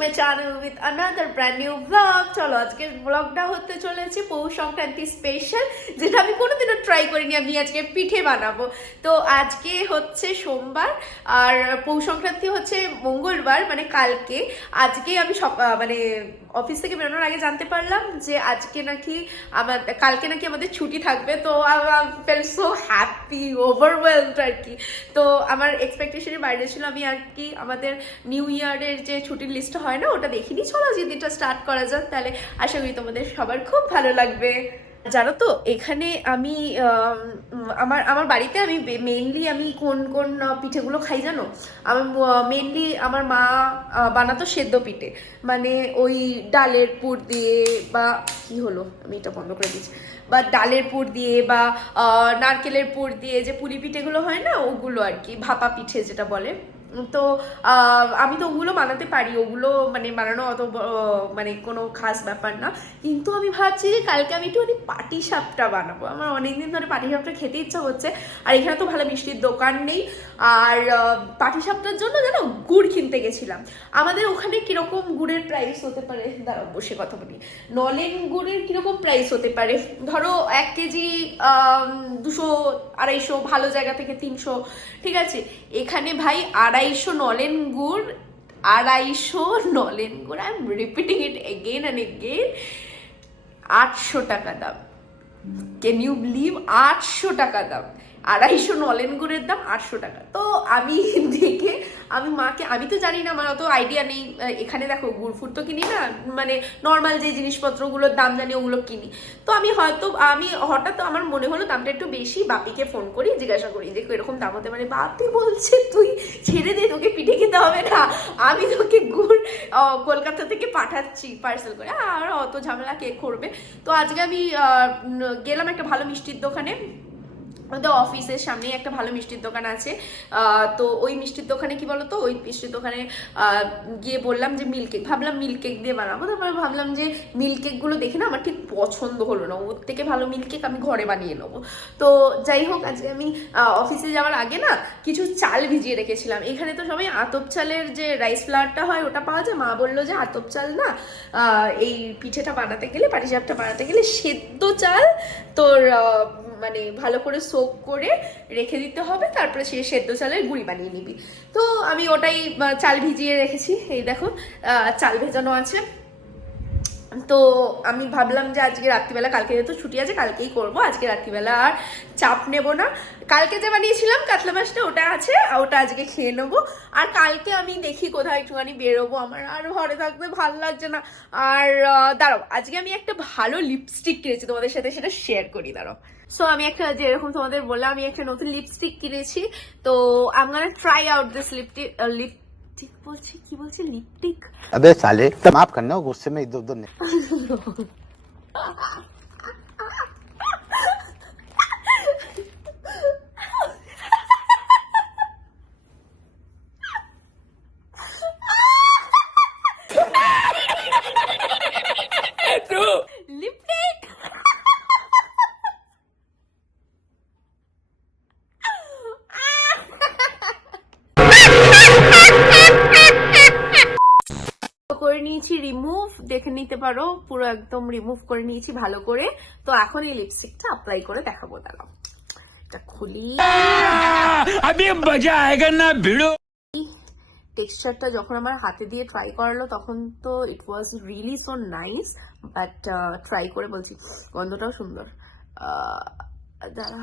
My channel with another brand new blog চলো আজকের ব্লগটা হতে চলেছে পৌষ সংক্রান্তি স্পেশাল যেটা আমি কোনোদিনও ট্রাই করিনি, আমি আজকে পিঠে বানাবো। তো আজকে হচ্ছে সোমবার, আর পৌষ সংক্রান্তি হচ্ছে মঙ্গলবার মানে কালকে। আজকে আমি সব মানে অফিস থেকে বেরোনোর আগে জানতে পারলাম যে আজকে নাকি আমার, কালকে নাকি আমাদের ছুটি থাকবে। তো ফেল সো হ্যাপি ওভারওয়েলড আর কি। তো আমার এক্সপেকটেশনের বাইরে ছিল আমি আর কি আমাদের নিউ ইয়ারের যে ছুটির লিস্ট হয় না, ওটা দেখিনি। চলো যে দিনটা স্টার্ট করা যাক। তাহলে আশা করি তোমাদের সবার খুব ভালো লাগবে। জানো তো, এখানে আমি আমার আমার বাড়িতে আমি মেনলি আমি কোন কোন পিঠেগুলো খাই জানো? আমি মেনলি আমার মা বানাতো সেদ্ধ পিঠে। মানে ওই ডালের পুর দিয়ে বা, কি হলো? আমি এটা বন্ধ করে দিচ্ছি বা ডালের পুর দিয়ে বা নারকেলের পুর দিয়ে যে পুলি পিঠেগুলো হয় না, ওগুলো আর কি, ভাপা পিঠে যেটা বলে। তো আমি তো ওগুলো বানাতে পারি, ওগুলো মানে বানানো অত মানে কোনো খাস ব্যাপার না। কিন্তু আমি ভাবছি যে কালকে আমি একটু পাটি সাপটা বানাবো। আমার অনেকদিন ধরে পাটি সাপটা খেতে ইচ্ছা হচ্ছে আর এখানে তো ভালো মিষ্টির দোকান নেই। আর পাটি সাপটার জন্য জানো গুড় কিনতে গেছিলাম। আমাদের ওখানে কীরকম গুড়ের প্রাইস হতে পারে? দাঁড়াও, বসে কথা বলি। নলেন গুড়ের কীরকম প্রাইস হতে পারে? ধরো এক কেজি দুশো আড়াইশো, ভালো জায়গা থেকে তিনশো, ঠিক আছে? এখানে ভাই আড়াইশো নলেন গুড়, আড়াইশো নলেন গুড় I am repeating it again and again আটশো টাকা দাম। ক্যান ইউ বিলিভ আটশো টাকা দাম? আড়াইশো নলেন গুড়ের দাম আটশো টাকা। তো আমি দেখে, আমি মাকে, আমি তো জানি না, আমার অত আইডিয়া নেই। এখানে দেখো গুড় ফুট তো কিনি না মানে নর্মাল যে জিনিসপত্রগুলোর দাম জানি, ওগুলো কিনি। তো আমি হয়তো, আমি হঠাৎ আমার মনে হলো দামটা একটু বেশি, বাপিকে ফোন করি, জিজ্ঞাসা করি যে এরকম দাম হতে পারে। বাপি বলছে, তুই ছেড়ে দে, তোকে পিঠে খেতে হবে না। আমি তোকে গুড় কলকাতা থেকে পাঠাচ্ছি পার্সেল করে। আর অত ঝামেলা কে করবে? তো আজকে আমি গেলাম একটা ভালো মিষ্টির দোকানে। আমাদের অফিসের সামনেই একটা ভালো মিষ্টির দোকান আছে। তো ওই মিষ্টির দোকানে কি বলতো? ওই মিষ্টির দোকানে গিয়ে বললাম যে মিল্ক কেক ভাবলাম মিল্ক কেক দিয়ে বানাবো। তারপরে ভাবলাম যে মিল্ক কেকগুলো দেখে না আমার ঠিক পছন্দ হলো না। ওর থেকে ভালো মিল্ক কেক আমি ঘরে বানিয়ে নেব। তো যাই হোক, আজকে আমি অফিসে যাওয়ার আগে না কিছু চাল ভিজিয়ে রেখেছিলাম। এখানে তো সবাই আতপ চালের যে রাইস ফ্লাওয়ারটা হয় ওটা পাওয়া যায়। মা বলল যে আতপ চাল না এই পিঠেটা বানাতে গেলে, পাটিসাপটা বানাতে গেলে সেদ্ধ চাল তোর মানে ভালো করে সোক করে রেখে দিতে হবে, তারপরে সে সেদ্ধ চালের গুঁড়ি বানিয়ে নিবি। তো আমি ওটাই চাল ভিজিয়ে রেখেছি। এই দেখো চাল ভেজানো আছে। তো আমি ভাবলাম যে আজকে রাত্রিবেলা, কালকে যেহেতু ছুটি আছে, কালকেই করব। আজকে রাত্রিবেলা আর চাপ নেব না। কালকে যে বানিয়েছিলাম, কাতলা মাছটা, ওটা আছে ওটা আজকে খেয়ে নেব। আর কালকে আমি দেখি কোথাও একটুখানি বেরোবো। আমার আর ঘরে থাকতে ভালো লাগছে না। আর দাঁড়াও, আজকে আমি একটা ভালো লিপস্টিক কিনেছি তোমাদের সাথে, সেটা শেয়ার করি, দাঁড়াও। সো আমি একটা যেরকম তোমাদের বললাম আমি একটা নতুন লিপস্টিক কিনেছি। তো আমার try out this lipstick lip ঠিক বলছি কি বলছি? লিপস্টিক আবে সালে মাফ করনা গুসে মে ইদর নে নিয়েছি রিমুভ দেখে নিতে পারো পুরো একদম রিমুভ করে নিয়েছি ভালো করে। তো এখন এই লিপস্টিকটা অ্যাপ্লাই করে দেখাবো দাঁড়াও। এটা খুলি। টেক্সচারটা যখন আমার হাতে দিয়ে ট্রাই করালো তখন তো it was really so nice but try করে বলছি গন্ধটাও সুন্দর। দাঁড়া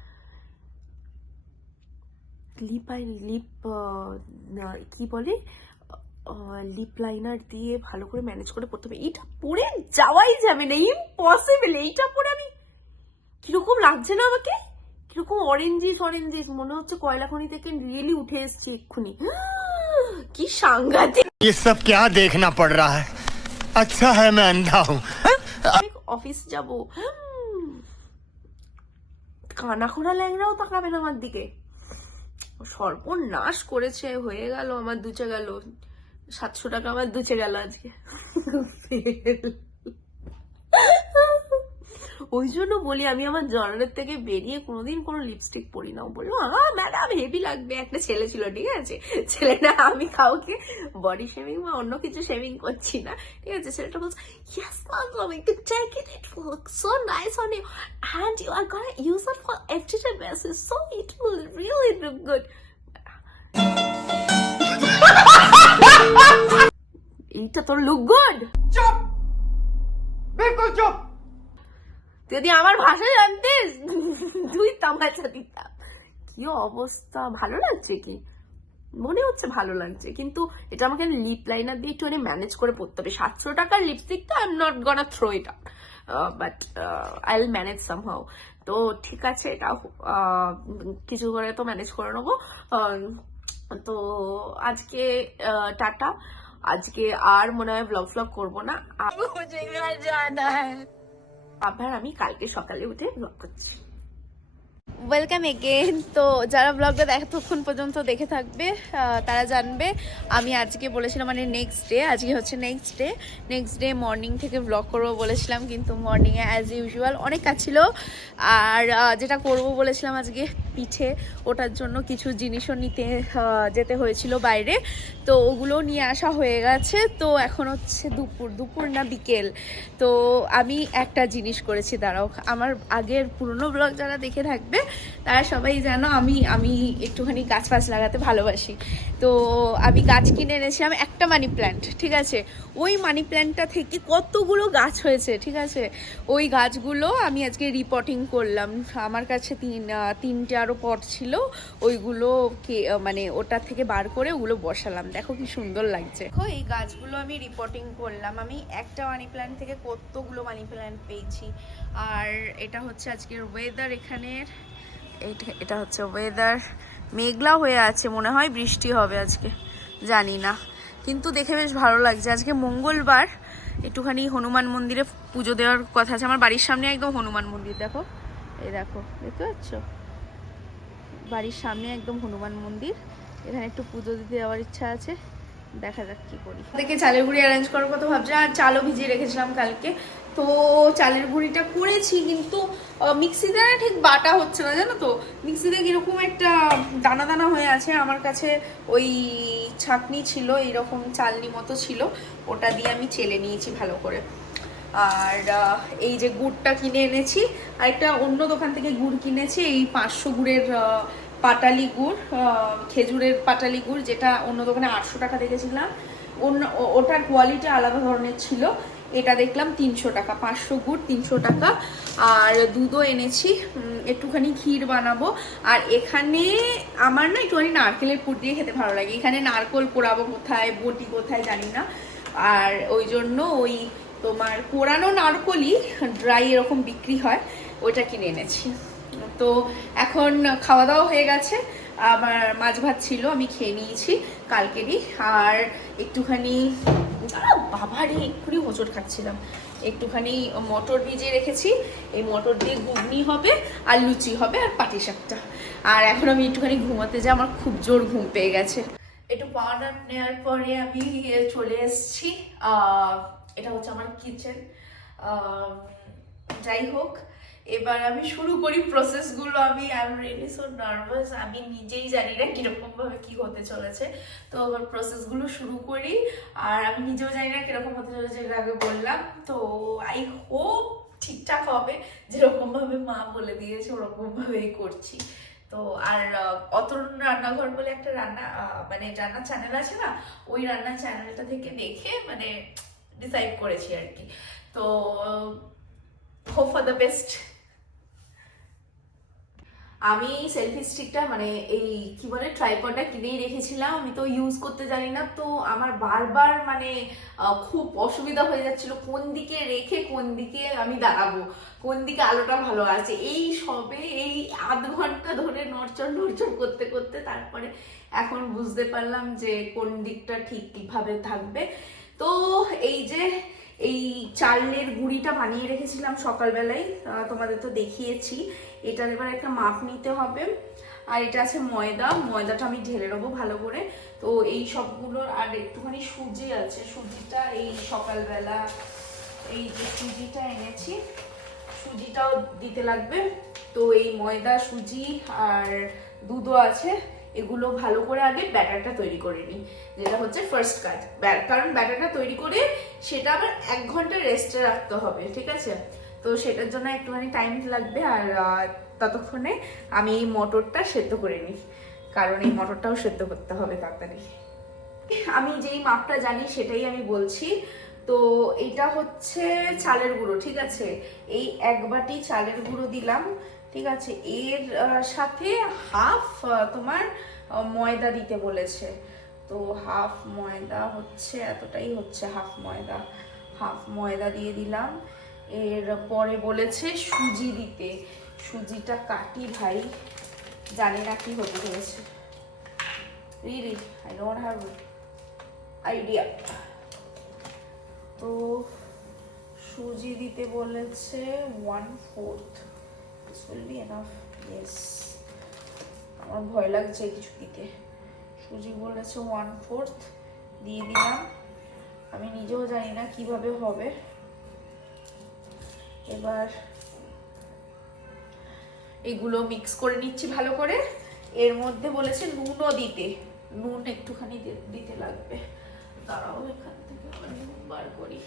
লিপ আই লিপ কি বলে লিপ লাইনার দিয়ে ভালো করে ম্যানেজ করে পড়তে হবে এইটা পরে যাওয়াই যাবে না ইম্পসিবল এইটা পরে আমি কিরকম লাগছে না আমাকে কিরকম অরেঞ্জিস অরেঞ্জিস মনে হচ্ছে কয়লা খনি থেকে রিয়েলি উঠে এসেছি এক্ষুনি কি সাংঘাতিক ये सब क्या देखना पड़ रहा है अच्छा है मैं अंधा हूँ অফিস যাব কানা খোড়া ল্যাংরাও তাকাবে না আমার দিকে সর্বনাশ করেছে হয়ে গেল আমার দুচে গেল। সাতশো টাকা আমার দুচে গেল আজকে। ওই জন্য বলি আমি আমার জননের থেকে বেরিয়ে কোনোদিন কোনো লিপস্টিক পরি না। বলল হ্যাঁ ম্যাডাম হেভি লাগবে। একটা ছেলে ছিল, ঠিক আছে? ছেলেটা, আমি কাউকে বডি শেভিং বা অন্য কিছু শেভিং করছি না, ঠিক আছে? ছেলেটা বলছে yes mom you check it it looks so nice on you and you are gonna use it for everyday basis so it will really look good এইটা তোর লুক গুড চুপ! বিলকুল চুপ! যদি আমার ভাষা জানতিস তুই তামাচা দিতাম। কি অবস্থা? ভালো লাগছে কি? মনে হচ্ছে ভালো লাগছে, কিন্তু এটা আমাকে লিপ লাইনার দিয়ে একটু ম্যানেজ করে পড়তে হবে। সাতশো টাকার লিপস্টিক তো I am not gonna throw it but I will manage somehow তো ঠিক আছে, এটা কিছু করে তো ম্যানেজ করে নেব। তো আজকে টাটা। আজকে আর মনে হয় ব্লগ ফ্লগ করব না। আবার আমি কালকে সকালে উঠে ব্লগ করছি। ওয়েলকাম এগেন তো যারা ব্লগটা এতক্ষণ পর্যন্ত দেখে থাকবে তারা জানবে, আমি আজকে বলেছিলাম মানে নেক্সট ডে আজকে হচ্ছে next day next day morning থেকে ব্লগ করব বলেছিলাম, কিন্তু মর্নিংয়ে অ্যাজ ইউজুয়াল অনেক কাজ ছিল। আর যেটা করব বলেছিলাম আজকে পিঠে, ওটার জন্য কিছু জিনিসও নিতে যেতে হয়েছিল বাইরে। তো ওগুলো নিয়ে আসা হয়ে গেছে। তো এখন হচ্ছে দুপুর দুপুর না বিকেল। তো আমি একটা জিনিস করেছি, দাঁড়াও, আমার আগের পুরনো ব্লগ যারা দেখে থাকবে তারা সবাই জানো আমি আমি একটুখানি গাছ ফাছ লাগাতে ভালোবাসি। তো আমি গাছ কিনে এনেছিলাম একটা মানি প্ল্যান্ট, ঠিক আছে? ওই মানি প্ল্যান্টটা থেকে কতগুলো গাছ হয়েছে, ঠিক আছে? ওই গাছগুলো আমি আজকে রিপোর্টিং করলাম। আমার কাছে তিন তিনটে আরও পট ছিল, ওইগুলো কে মানে ওটা থেকে বার করে ওগুলো বসালাম। দেখো কি সুন্দর লাগছে। দেখো, এই গাছগুলো আমি রিপোর্টিং করলাম। আমি একটা মানি প্ল্যান্ট থেকে কতগুলো মানি প্ল্যান্ট পেয়েছি। আর এটা হচ্ছে আজকের ওয়েদার এখানের। এটা- হচ্ছে ওয়েদার মেঘলা হয়ে আছে, মনে হয় বৃষ্টি হবে আজকে, জানি না। কিন্তু দেখে বেশ ভালো লাগছে। আজকে মঙ্গলবার, একটুখানি হনুমান মন্দিরে পুজো দেওয়ার কথা আছে। আমার বাড়ির সামনে একদম হনুমান মন্দির, দেখো। এই দেখো, দেখতে পাচ্ছ? বাড়ির সামনে একদম হনুমান মন্দির। এখানে একটু পুজো দিতে যাওয়ার ইচ্ছা আছে। দেখা যাক কি করি। দেখে চালের গুঁড়ি অ্যারেঞ্জ করার কথা ভাবছি, আর চালও ভিজিয়ে রেখেছিলাম কালকে। তো চালের গুঁড়িটা করেছি, কিন্তু মিক্সিতে না ঠিক বাটা হচ্ছে না, জানো তো? মিক্সিতে কীরকম একটা দানা দানা হয়ে আছে, আমার কাছে ওই ছাকনি ছিল, এইরকম চালনি মতো ছিল, ওটা দিয়ে আমি চেলে নিয়েছি ভালো করে। আর এই যে গুড়টা কিনে এনেছি, আর একটা অন্য দোকান থেকে গুড় কিনেছি, এই পাঁচশো গুড়ের পাটালি গুড় খেজুরের পাটালি গুড়, যেটা অন্য দোকানে আটশো টাকা দেখেছিলাম। অন্য ওটার কোয়ালিটি আলাদা ধরনের ছিল। এটা দেখলাম তিনশো টাকা, পাঁচশো গুড়, তিনশো টাকা। আর দুধও এনেছি একটুখানি ক্ষীর বানাবো। আর এখানে আমার না একটুখানি নারকেলের পুর দিয়ে খেতে ভালো লাগে। এখানে নারকোল পোড়াবো কোথায়, বটি কোথায় জানি না। আর ওই জন্য ওই তোমার কোরানো নারকলই ড্রাই এরকম বিক্রি হয়, ওইটা কিনে এনেছি। তো এখন খাওয়া দাওয়া হয়ে গেছে। আমার মাছ ভাত ছিল, আমি খেয়ে নিয়েছি কালকেরই। আর একটুখানি বাবারে, এক্ষুনি হোঁচট খাচ্ছিলাম। একটুখানি মটর ভিজিয়ে রেখেছি। এই মটর দিয়ে ঘুগনি হবে, আর লুচি হবে, আর পাটি শাকটা আর এখন আমি একটুখানি ঘুমাতে যাই, আমার খুব জোর ঘুম পেয়ে গেছে। একটু পাউডার নেওয়ার পরে আমি চলে এসেছি। এটা হচ্ছে আমার কিচেন যাই হোক এবার আমি শুরু করি প্রসেসগুলো আমি I am really so nervous আমি নিজেই জানি না কীরকম ভাবে কি হতে চলেছে। তো এবার প্রসেসগুলো শুরু করি। আর আমি নিজেও জানি না কীরকম হতে চলেছে আগে বললাম। তো আই হোপ ঠিকঠাক হবে। যেরকম ভাবে মা বলে দিয়েছে ওরকম ভাবেই করছি। তো আর অতরুণ রান্নাঘর বলে একটা রান্না মানে রান্নার চ্যানেল আছে না? ওই রান্নার চ্যানেলটা থেকে দেখে মানে ডিসাইড করেছি আর কি। তো হোপ ফর দ্য বেস্ট আমি সেলফি স্টিকটা মানে এই কি বলে ট্রাইপডটা কিনেই রেখেছিলাম। আমি তো ইউজ করতে জানি না। তো আমার বারবার মানে খুব অসুবিধা হয়ে যাচ্ছিল কোন দিকে রেখে কোন দিকে আমি দাঁড়াবো, কোন দিকে আলোটা ভালো আছে। এই সবে এই আধ ঘণ্টা ধরে নড়চড় নড়চড় করতে করতে তারপরে এখন বুঝতে পারলাম যে কোন দিকটা ঠিক ঠিকভাবে থাকবে। তো এই যে, এই চালের গুঁড়িটা বানিয়ে রেখেছিলাম সকালবেলায়। তোমাদের তো দেখিয়েছি। এটার এবার একটা মাপ নিতে হবে। আর এটা আছে ময়দা। ময়দাটা আমি ঢেলে নেব ভালো করে। তো এই সবগুলোর আর একটুখানি সুজি আছে। সুজিটা এই সকালবেলা এই যে সুজিটা এনেছি, সুজিটাও দিতে লাগবে। তো এই ময়দা, সুজি আর দুধও আছে। এগুলো ভালো করে আগে ব্যাটারটা তৈরি করে নিই। যেটা হচ্ছে ফার্স্ট কাজ কারণ ব্যাটারটা তৈরি করে সেটা আবার এক ঘণ্টা রেস্টে রাখতে হবে, ঠিক আছে? তো সেটার জন্য একটুখানি টাইম লাগবে আর ততক্ষণে আমি এই মটরটা সেদ্ধ করে নিই। কারণ এই মটরটাও সেদ্ধ করতে হবে তাড়াতাড়ি। আমি যেই মাপটা জানি সেটাই আমি বলছি। তো এটা হচ্ছে চালের গুঁড়ো, ঠিক আছে? এই এক বাটি চালের গুঁড়ো দিলাম, ঠিক আছে? এর সাথে হাফ তোমার ময়দা দিতে বলেছে। তো হাফ ময়দা হচ্ছে, এতটাই হচ্ছে হাফ ময়দা। হাফ ময়দা দিয়ে দিলাম। এর পরে বলেছে সুজি দিতে। সুজিটা কাটি ভাই। জানি না কি হতে চলেছে। Really I don't have idea তো সুজি দিতে বলেছে one fourth will be enough yes আমার ভয় লাগছে কিছু দিতে। সুজি বলেছে ওয়ান ফোর্থ দিয়ে দিলাম। আমি নিজেও জানি না কীভাবে হবে। এবার এগুলো মিক্স করে নিচ্ছি ভালো করে। এর মধ্যে বলেছে নুনও দিতে। নুন একটুখানি দিতে লাগবে। দাঁড়াও এখান থেকে নুন বার করি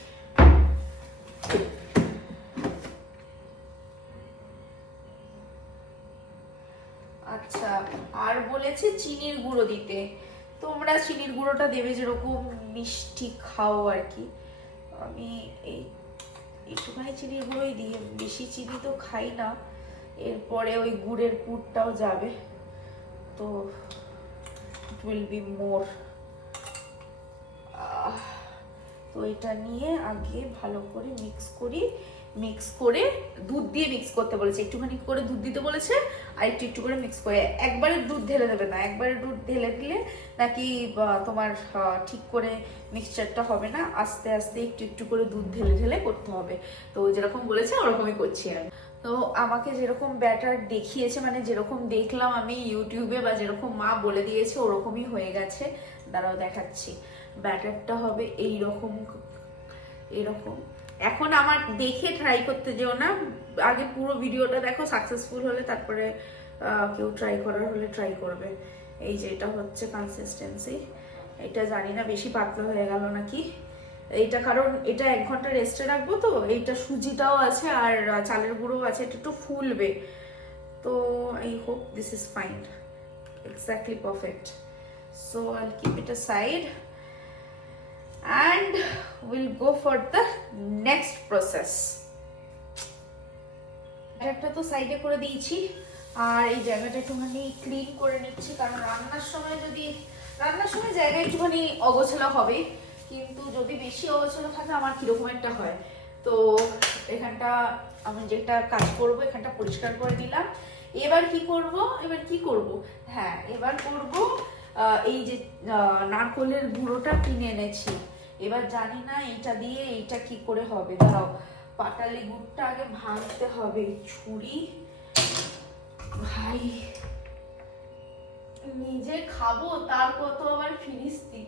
আচ্ছা আর বলেছে চিনির গুঁড়ো দিতে। তোমরা চিনির গুঁড়োটা দেবে যেরকম মিষ্টি খাও আর কি। আমি এই একটুখানি চিনির গুঁড়োই দিই, বেশি চিনি তো খাই না। এরপরে ওই গুড়ের পুরটাও যাবে। তো ইট উইল বি মোর তো এটা নিয়ে আগে ভালো করে মিক্স করি। মিক্স করে দুধ দিয়ে মিক্স করতে বলেছে। একটুখানি করে দুধ দিতে বলেছে আর একটু একটু করে মিক্স করে। একবারে দুধ ঢেলে দেবে না। একবারে দুধ ঢেলে দিলে নাকি তোমার ঠিক করে মিক্সচারটা হবে না। আস্তে আস্তে একটু একটু করে দুধ ঢেলে ঢেলে করতে হবে। তো যেরকম বলেছে, ওরকমই করছি আমি। তো আমাকে যেরকম ব্যাটার দেখিয়েছে মানে যেরকম দেখলাম আমি ইউটিউবে বা যেরকম মা বলে দিয়েছে, ওরকমই হয়ে গেছে। দাঁড়াও দেখাচ্ছি। ব্যাটারটা হবে এই রকম এরকম এখন আমার দেখে ট্রাই করতে যেও না। আগে পুরো ভিডিওটা দেখো সাকসেসফুল হলে তারপরে কেউ ট্রাই করার হলে ট্রাই করবে। এই যে এটা হচ্ছে কনসিস্টেন্সি এটা জানি না, বেশি পাতলা হয়ে গেল নাকি? এইটা কারণ এটা এক ঘণ্টা রেস্টে রাখব তো, এইটা সুজিটাও আছে আর চালের গুঁড়ো আছে, এটা একটু ফুলবে। তো I hope this is fine exactly perfect so I keep it side and we'll go for the next process. একটা তো সাইডে করে দিয়েছি। আর এই জায়গাটা একটুখানি ক্লিন করে নিচ্ছি, কারণ রান্নার সময় যদি রান্নার সময় জায়গা একটুখানি অগোছালো হবে, কিন্তু যদি বেশি অগোছালো থাকে, আমার কীরকম একটা হয়। তো এখানটা আমি যেটা কাজ করব, এখানটা পরিষ্কার করে দিলাম। এবার কি করব? এবার কি করব? হ্যাঁ এবার করব এই যে নারকোলের গুঁড়োটা কিনে এনেছি। এবার জানি না এটা দিয়ে এইটা কি করে হবে। দাও পাটালি গুড়টা আগে ভাঙতে হবে, ছুরি। ভাই, নিজে খাব, তারপর তো আবার ফিরিস্তি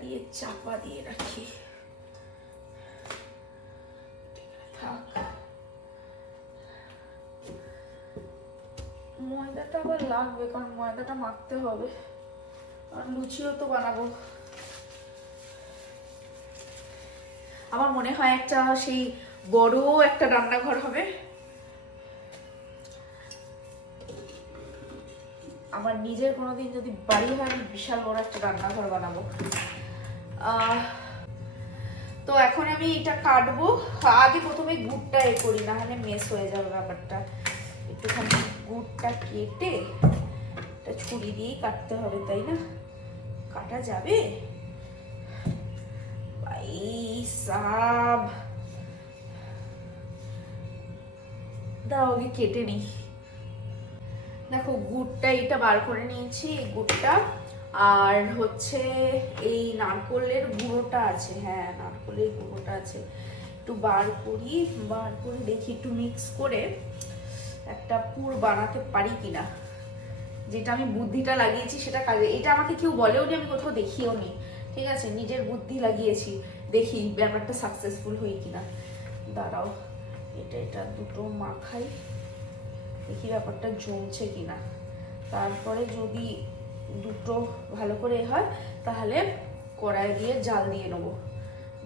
দিয়ে চাপা দিয়ে রাখি। থাক। ময়দাটা আবার লাগবে, কারণ ময়দাটা মাখতে হবে। আর লুচিও তো বানাবো। আমার মনে হয় একটা সেই বড় একটা রান্নাঘর হবে। আমার নিজের কোনোদিন যদি বাড়ি হয় বিশাল বড় একটা রান্নাঘর বানাবো। তো এখন আমি এটা কাটবো। আগে প্রথমে গুড়টা এ করি, না হলে মেস হয়ে যাবে ব্যাপারটা। একটুখানি গুড়টা কেটে এটা ছুরি দিয়েই কাটতে হবে, তাই না? কাটা যাবে? সাব। আগে কেটে নিই। দেখো, গুড়টা এটা বার করে নিয়েছি, এই গুড়টা। আর হচ্ছে এই নারকলের গুঁড়োটা আছে হ্যাঁ নারকলের গুঁড়োটা আছে। একটু বার করি, বার করে দেখি, একটু মিক্স করে একটা পুর বানাতে পারি কিনা। যেটা আমি বুদ্ধিটা লাগিয়েছি, সেটা কাজে, এটা আমাকে কেউ বলেও নি, আমি কোথাও দেখিও নি। ঠিক আছে, নিজের বুদ্ধি লাগিয়েছি, দেখি ব্যাপারটা সাকসেসফুল হই কিনা। দাঁড়াও, এটা এটা দুটো মাখাই, দেখি ব্যাপারটা জমছে কিনা। তারপরে যদি দুটো ভালো করে হয় তাহলে কড়াই দিয়ে জাল দিয়ে নেব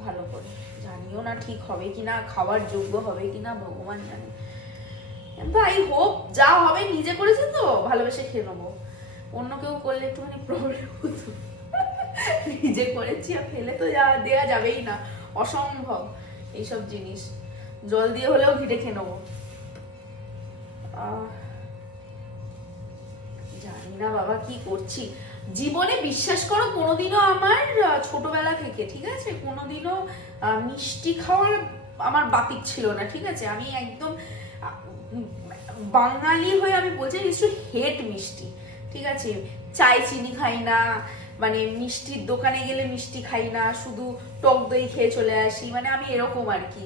ভালো করে। জানিও না ঠিক হবে কি না খাওয়ার যোগ্য হবে কিনা ভগবান জানে। ভাই হোপ যা হবে নিজে করেছি তো ভালোবেসে খেয়ে নেব। অন্য কেউ করলে একটুখানি প্রবলেম হতো। নিজে করেছি আর ফেলে তো যা- দেওয়া যাবেই না অসম্ভব এইসব জিনিস। জল দিয়ে হলেও ঘিটে খেয়ে নেব। আহ, না বাবা, কি করছি? জীবনে বিশ্বাস করো, কোনোদিনও আমার ছোটবেলা থেকে, ঠিক আছে? কোনোদিনও মিষ্টি খাওয়ার আমার বাতিক ছিল না, ঠিক আছে? আমি একদম বাঙালি হয়ে আমি বলছি কিছু হেট মিষ্টি, ঠিক আছে? চাই চিনি খাই না মানে মিষ্টির দোকানে গেলে মিষ্টি খাই না, শুধু টক দই খেয়ে চলে আসি মানে আমি এরকম আর কি।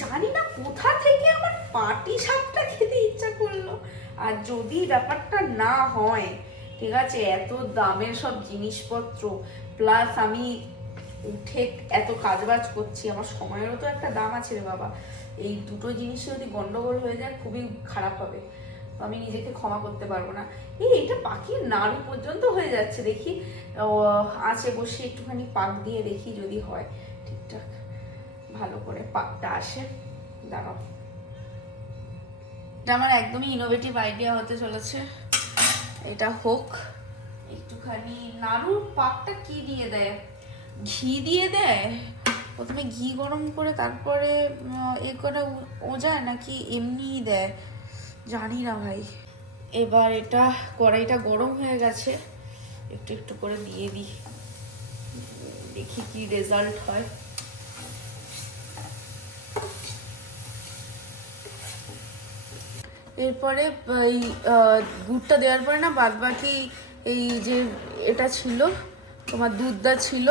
জানি না কোথা থেকে আমার পাটি সাপটা খেতে ইচ্ছা করল। আর যদি ব্যাপারটা না হয়, ঠিক আছে, এত দামের সব জিনিসপত্র প্লাস আমি উঠে এত কাজবাজ করছি, আমার সময়েরও তো একটা দাম আছে রে বাবা। এই দুটো জিনিস যদি গন্ডগোল হয়ে যায়, খুবই খারাপ হবে। আমি নিজেকে ক্ষমা করতে পারব না। এই, এটা পাখির নাড়ু পর্যন্ত হয়ে যাচ্ছে, দেখি। আঁচে বসে একটুখানি পাক দিয়ে দেখি যদি হয়, ঠিকঠাক। ভালো করে পাকটা আসে। দাঁড়াও। এটা আমার একদমই ইনোভেটিভ আইডিয়া হতে চলেছে। এটা হোক। একটুখানি নাড়ুর পাকটা কি দিয়ে দেয়? ঘি দিয়ে দেয়? প্রথমে ঘি গরম করে তারপরে এ করে ও- যায় নাকি এমনিই দেয়? জানি না ভাই। এবার এটা কড়াইটা গরম হয়ে গেছে। একটু একটু করে দিয়ে দিই। দেখি কি রেজাল্ট হয়। এরপরে, এই গুড়টা দেওয়ার পরে না বাদ বাকি এই যে এটা ছিল, তোমার দুধটা ছিল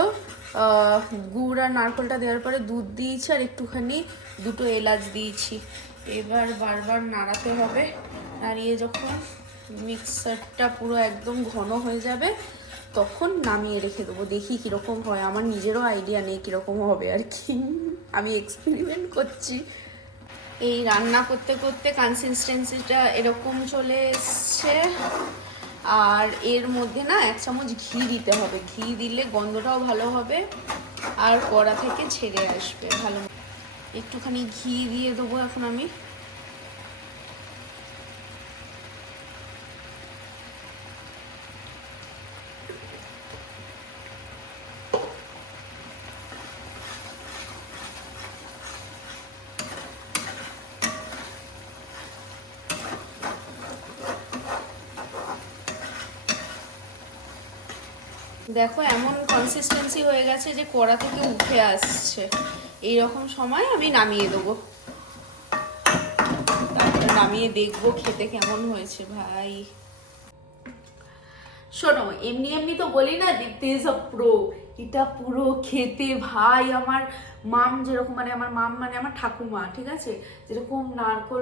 গুড় আর নারকলটা দেওয়ার পরে দুধ দিয়েছি আর একটুখানি দুটো এলাচ দিয়েছি। এবার বারবার নাড়াতে হবে। নাড়িয়ে যখন মিক্সারটা পুরো একদম ঘন হয়ে যাবে, তখন নামিয়ে রেখে দেবো। দেখি কীরকম হয়। আমার নিজেরও আইডিয়া নেই কীরকম হবে আর কি। আমি এক্সপেরিমেন্ট করছি। এই রান্না করতে করতে কনসিস্টেন্সিটা এরকম চলে এসছে। আর এর মধ্যে না এক চামচ ঘি দিতে হবে। ঘি দিলে গন্ধটাও ভালো হবে আর কড়া থেকে ছেড়ে আসবে ভালো। একটুখানি ঘি দিয়ে দেবো এখন আমি। দেখো, এমন কনসিস্টেন্সি হয়ে গেছে যে কড়া থেকে উঠে আসছে। এই রকম সময় আমি নামিয়ে দেবো। তারপরে নামিয়ে দেখব খেতে কেমন হয়েছে ভাই। শোনো, এমনি এমনি তো বলি না দীপ্তি ইজ প্রো এটা পুরো খেতে ভাই, আমার মাম যেরকম মানে আমার মাম মানে আমার ঠাকুমা, ঠিক আছে? যেরকম নারকল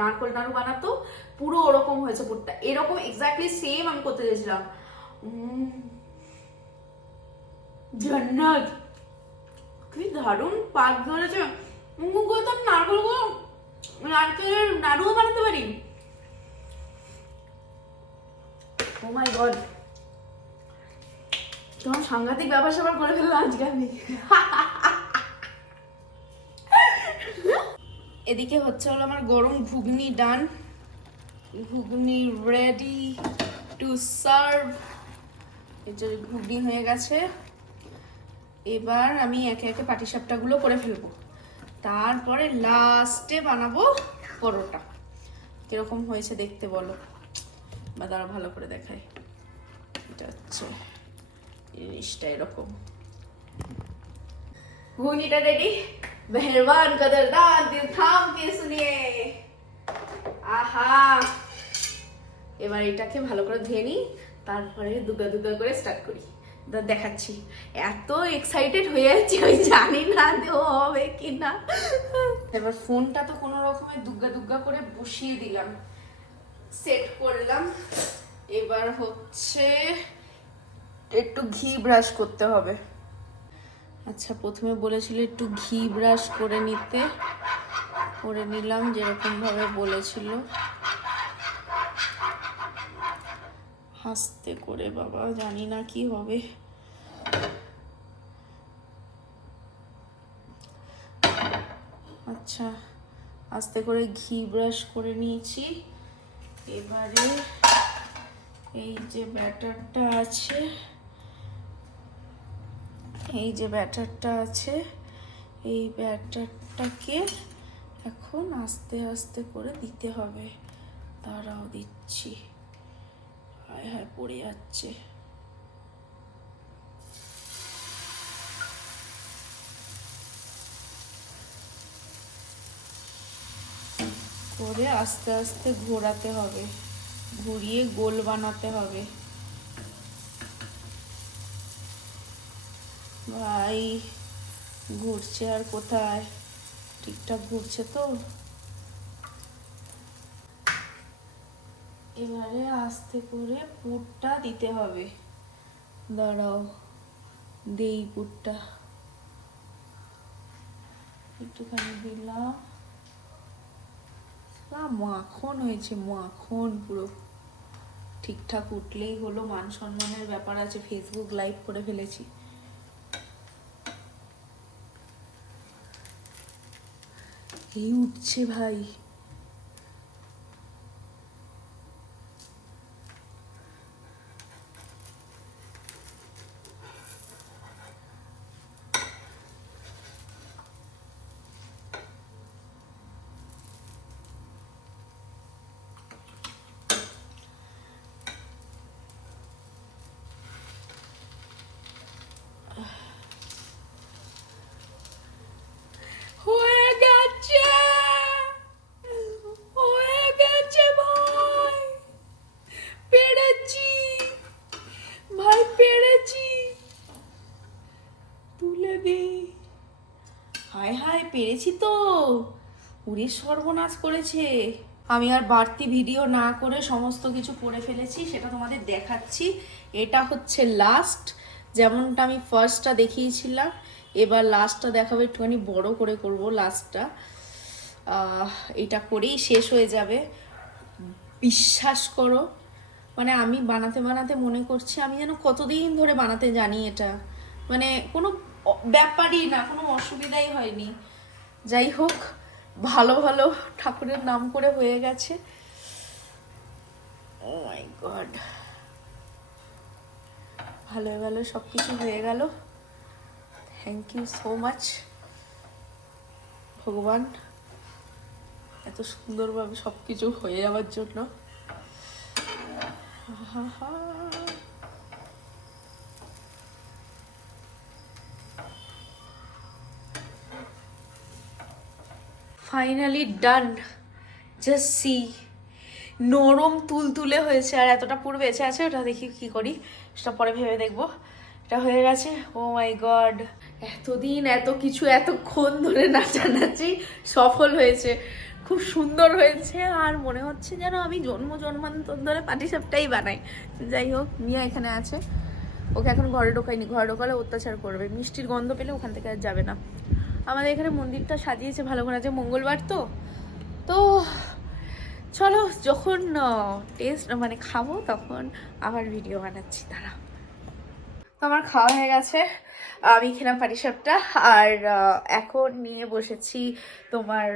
নারকল নাড়ু বানাতো, পুরো ওরকম হয়েছে পুরটা। এরকম এক্স্যাক্টলি সেম আমি করতে চেয়েছিলাম। কি দারুণ ধরেছে। তো নারকল নারকেলের নাড়ুও বানাতে পারি? ও মাই গড তোমার সাংঘাতিক ব্যাপার স্যাপার করে ফেললাম আজকে আমি। এদিকে হচ্ছে হলো আমার গরম ঘুগনি ডান। ঘুগনি রেডি টু সার্ভ যে ঘুগনি হয়ে গেছে। এবার আমি একে একে পাটিসাপটাগুলো করে ফেলব। তারপরে লাস্টে বানাবো পরোটা। কীরকম হয়েছে দেখতে বলো। বা দাঁড়া ভালো করে দেখাই। এটা হচ্ছে জিনিসটা এরকম। ঘুগনিটা রেডি মেহরবান কদরদান দিল থাম কে শুনিয়ে। আহা! এবার এটাকে ভালো করে ধুয়ে নিই, তারপরে দুগা দুগা করে স্টার্ট করি। দেখাচ্ছি। এত এক্সাইটেড হয়ে যাচ্ছি ওই জানি না ও হবে কি না এবার ফোনটা তো কোনো রকমের দুগ্গা দুগ্গা করে বসিয়ে দিলাম। সেট করলাম। এবার হচ্ছে একটু ঘি ব্রাশ করতে হবে। আচ্ছা প্রথমে বলেছিল একটু ঘি ব্রাশ করে নিতে। করে নিলাম যেরকমভাবে বলেছিল। হাসতে করে, বাবা, জানি না কি হবে। আচ্ছা আস্তে করে ঘি ব্রাশ করে নিয়েছি। এবারে এই যে ব্যাটারটা আছে, এই যে ব্যাটারটা আছে, এই ব্যাটারটাকে এখন আস্তে আস্তে করে দিতে হবে। তারাও দিচ্ছি। হায় হায় পড়ে যাচ্ছে। করে আস্তে আস্তে ঘোরাতে হবে, ঘুরিয়ে গোল বানাতে হবে। ভাই, ঘুরছে আর কোথায়? ঠিকঠাক ঘুরছে তো? এবারে আস্তে করে পুরটা দিতে হবে। দাঁড়াও, দেই পুরটা। একটুখানি দিলাম। মাখন হয়েছে, মাখন পুরো। ঠিকঠাক উঠলেই হলো, মান সম্মানের ব্যাপার আছে ফেসবুক লাইভ করে ফেলেছি। এই উঠছে ভাই হয়ে গেছে হয়ে গেছে ভাই পেরেছি ভাই পেরেছি তুলে দে হায় হায় পেরেছি তো উড়ে সর্বনাশ করেছে। আমি আর বাড়তি ভিডিও না করে সমস্ত কিছু করে ফেলেছি, সেটা তোমাদের দেখাচ্ছি। এটা হচ্ছে লাস্ট যেমনটা আমি ফার্স্টটা দেখিয়েছিলাম। এবার লাস্টটা দেখাবো, একটুখানি বড় করে করব লাস্টটা এটা করেই শেষ হয়ে যাবে। বিশ্বাস করো মানে আমি বানাতে বানাতে মনে করছি, আমি যেন কতদিন ধরে বানাতে জানি এটা। মানে কোনো ব্যাপারই না, কোনো অসুবিধাই হয়নি। যাই হোক ভালো ভালো ঠাকুরের নাম করে হয়ে গেছে। গড। ভালো ভালো সব কিছু হয়ে গেল। থ্যাংক ইউ সো মাচ ভগবান, এত সুন্দরভাবে সব কিছু হয়ে যাওয়ার জন্য। আহা। ফাইনালি ডান জাস্ট সি নরম তুলতুলে হয়েছে, আর এতটা পুরো বেঁচে আছে, ওটা দেখি কি করি। সেটা পরে ভেবে দেখব। এটা হয়ে গেছে। ও মাই গড এতদিন এত কিছু, এতক্ষণ ধরে নাচানাচি সফল হয়েছে। খুব সুন্দর হয়েছে, আর মনে হচ্ছে যেন আমি জন্ম জন্মান্তর ধরে পাটিসাপটাই বানাই। যাই হোক, মিয়া এখানে আছে। ওকে এখন ঘরে ঢোকায়নি ঘরে ঢোকালে অত্যাচার করবে। মিষ্টির গন্ধ পেলে ওখান থেকে আর যাবে না। আমাদের এখানে মন্দিরটা সাজিয়েছে ভালো করে। আছে মঙ্গলবার তো। তো চলো, যখন টেস্ট মানে খাব তখন আবার ভিডিও বানাচ্ছি তারা তো আমার খাওয়া হয়ে গেছে। আমি খেলাম পাটিসাপটা আর এখন নিয়ে বসেছি তোমার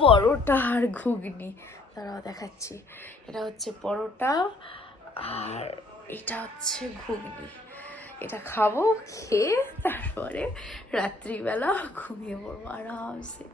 পরোটা আর ঘুগনি। তারাও দেখাচ্ছি। এটা হচ্ছে পরোটা আর এটা হচ্ছে ঘুগনি। এটা খাব খেয়ে তারপরে রাত্রিবেলা ঘুমিয়ে পড়ব আরামসে।